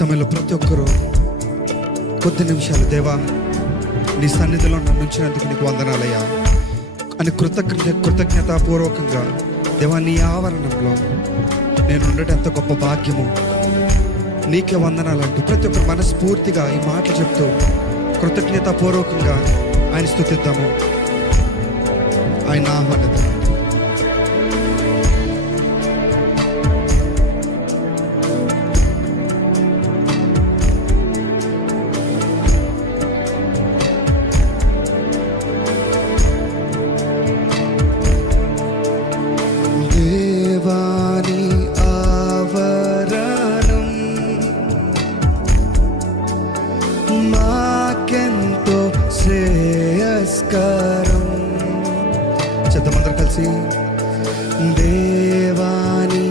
సమయంలో ప్రతి ఒక్కరూ కొద్ది నిమిషాలు, దేవా నీ సన్నిధిలో నన్ను ఉంచినందుకు నీకు వందనాలయ్యా అని కృతజ్ఞతాపూర్వకంగా, దేవా నీ ఆవరణంలో నేను ఉండటం ఎంత గొప్ప భాగ్యము, నీకే వందనాలంటూ ప్రతి ఒక్కరు మనస్ఫూర్తిగా ఈ మాటలు చెప్తూ కృతజ్ఞతాపూర్వకంగా ఆయన స్తుతిద్దాము, ఆయన ఆహ్వానిద్దాం. దేవాని ఆవరణం మాకెంతో శ్రేయస్కరం. చెప్తామందరం కలిసి, దేవాని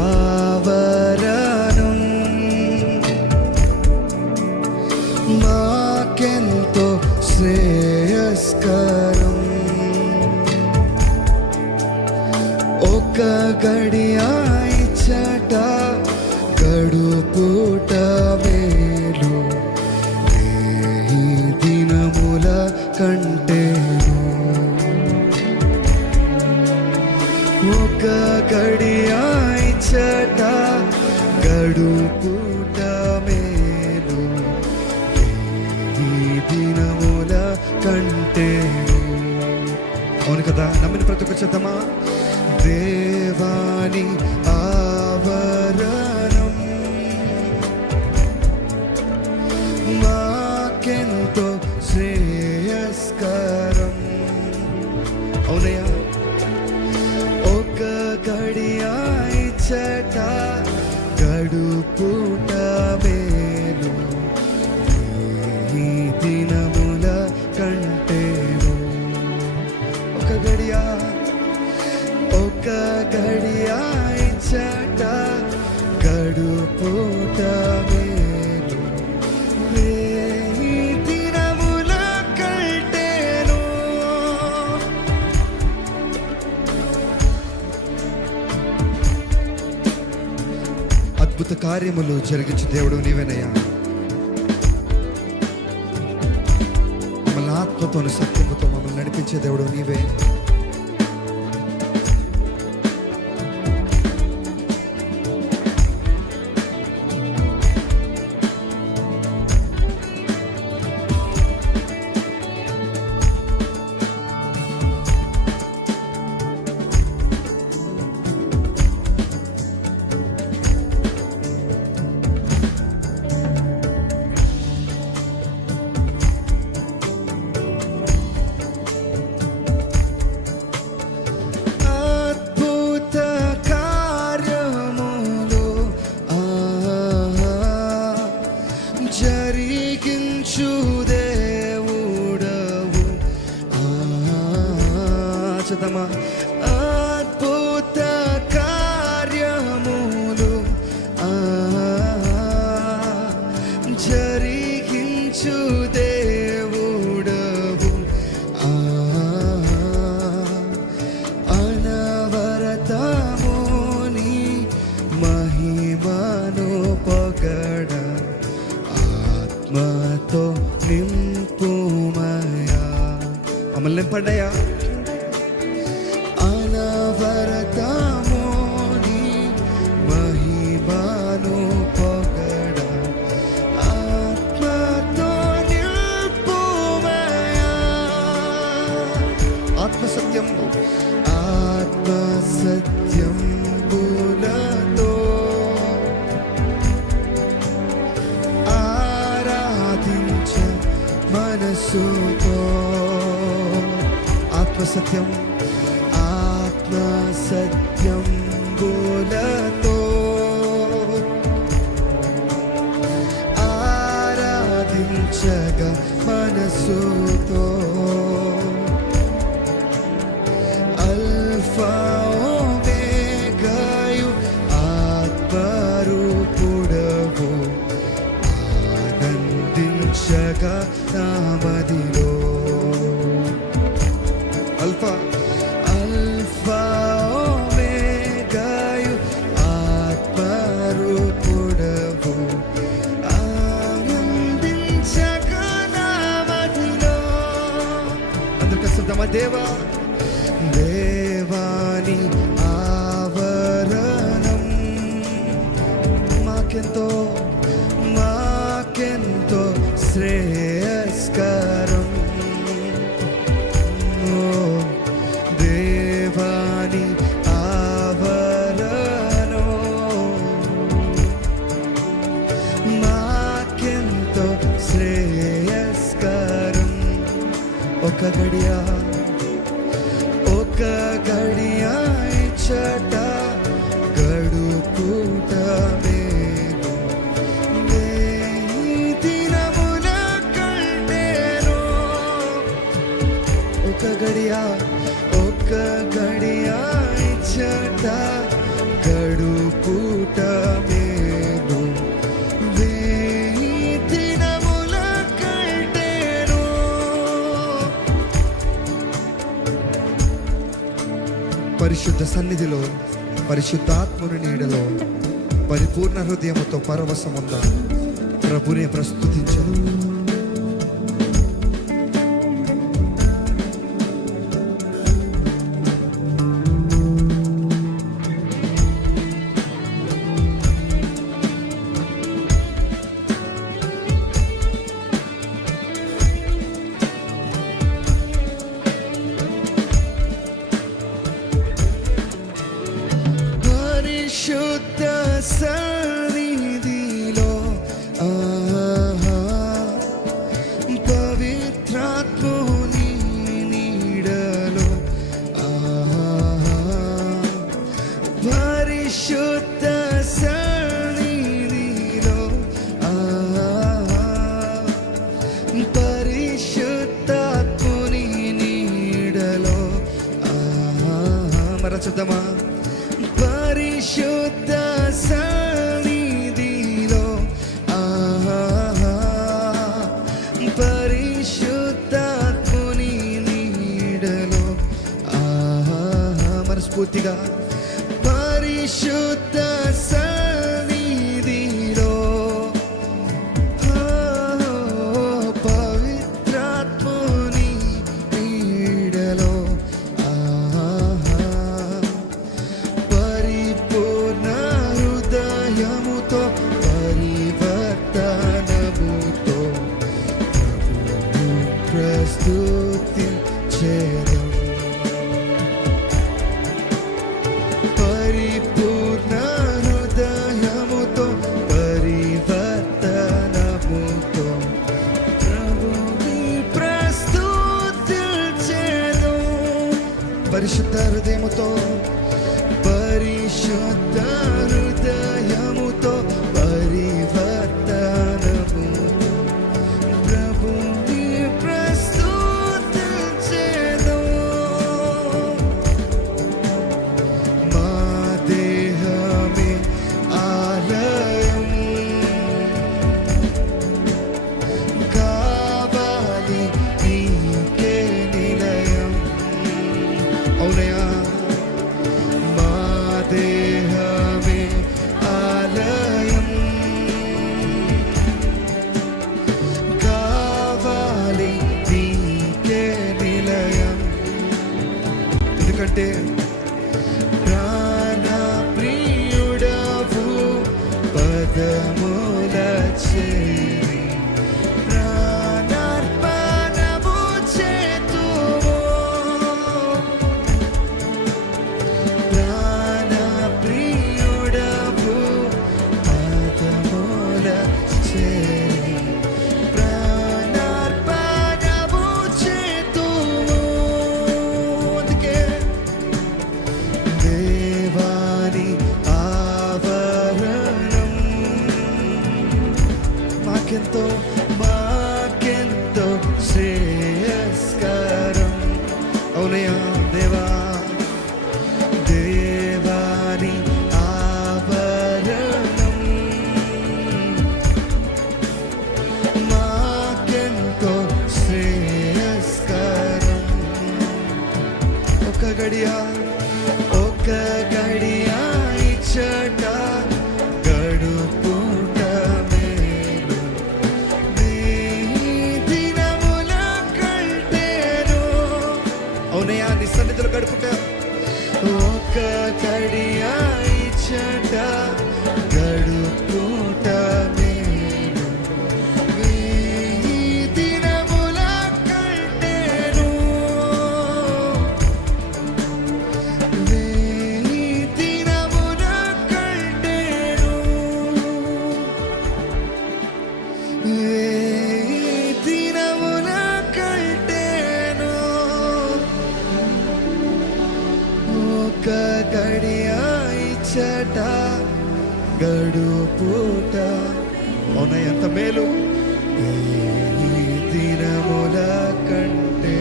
ఆవరణం మాకెంతో శ్రేయస్కరం. ఒక గడియ ఇచ్చట గడుపుట మేలు, ఈ దినముల కంటేను. ఒక గడియ ఇచ్చట గడుపుట మేలు, ఈ దినముల కంటేను. అవును కదా, నమ్మిన ప్రతి ఒక్క చేద్దామా? దేవాని ఆవరణం మాకెంతో శ్రేయస్కరం. అవునయ్యా, ఒక గడియ ఇచ్చట గడుపుట మేలు, ఈ దినముల కంటేను. ఒక గడియ ఇచ్చట గడుపుట మేలు, ఈ దినముల కంటేను. అద్భుత కార్యములు జరిగించు దేవుడు నీవేనయ్యా. మమ్మల్ని ఆత్మతోను సత్యముతో మమ్మల్ని నడిపించే దేవుడు నీవే. జరిగించు దేవుడవు, చదమా, అద్భుత కార్యములు జరిగించు దేవుడవు, అనవరతము నీ మహిమను పొగడ ఆత్మతో నింపుమయా. మమ్మల్ని నింపండియా. అనవరతము నీ మహిమను పొగడ ఆత్మతో నింపుమయా. ఆత్మసత్యం బులతో ఆరాధించ మనసుతో. ఆత్మసత్యం బులతో ఆరాధించగా మనసుతో. అల్ఫా ఓమేగాయు ఆత్మరూపుడవు, ఆనందించగా నామదిలో. అల్ఫా ఓమేగాయు ఆత్మరూపుడవు, పరిశుద్ధ సన్నిధిలో, పరిశుద్ధాత్ముని నీడలో పరిపూర్ణ హృదయముతో పరవశముందా ప్రభునే ప్రస్తుతించదు. పరిశుద్ధ సన్నిధిలో పవిత్రాత్ముని నీడలో పరిశుద్ధ సన్నిధిలో పరిశుద్ధాత్ముని నీడలో మరచుద్దామా? పరిశుద్ధ సన్నిధిలో పరిశుద్ధాత్ముని నీడలో మనస్ఫూర్తిగా పరిశుద్ధ సన్నిధిలో పవిత్రాత్ముని నీడలో పరిపూర్ణ హృదయముతో పరివర్తనముతో ప్రస్తుతించెదం. పరిపూర్ణ హృదయముతో పరివర్తనముతో ప్రభుని ప్రస్తుతించెదం. పరిశుద్ధ హృదయముతో, పరిశుద్ధ హృదయముతో పరివర్తనము ప్రభుని ప్రస్తుతించెదం. మా దేహమే ఆలయం కావాలి నీకే నిలయం. అవునయా? మా దేహమే ఆలయం కావాలి నీకే నిలయం. ఎందుకంటే ప్రాణ ప్రియుడవు పదముల చేరి ప్రాణార్పణము చేతువో. ప్రాణ ప్రియుడవు పదముల చేరి ప్రాణార్పణము చేతువో. అందుకే దేవాని ఆవరణం మాకెంతో శ్రేయస్కరం. అవునయ్యా? దేవా, దేవాని ఆవరణం మాకెంతో శ్రేయస్కరం. ఒక గడియా ఇచ్చట గడుపుట మేలు దినముల కంటేను. అవునయ్యా? నీ సన్నిధిలో గడుపుట ఒక గడియా ఇచ్చట గడుపుట మేలు దినముల కంటేను. దినముల కంటేను. దినముల కంటేను. ఒక గడియా ఇచ్చట గడుపుట. అవునా? ఎంత మేలు ఈ దినముల కంటే.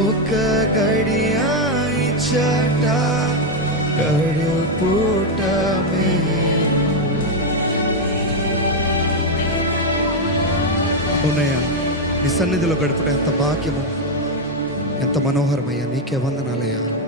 ఒక గడియా ఇచ్చట గడుపుట మేలు. ఉన్నాయా? నీ సన్నిధిలో గడుపుట ఎంత భాగ్యము. ఎంత మనోహరమయ్యా, నీకే వందనాలయ్యా.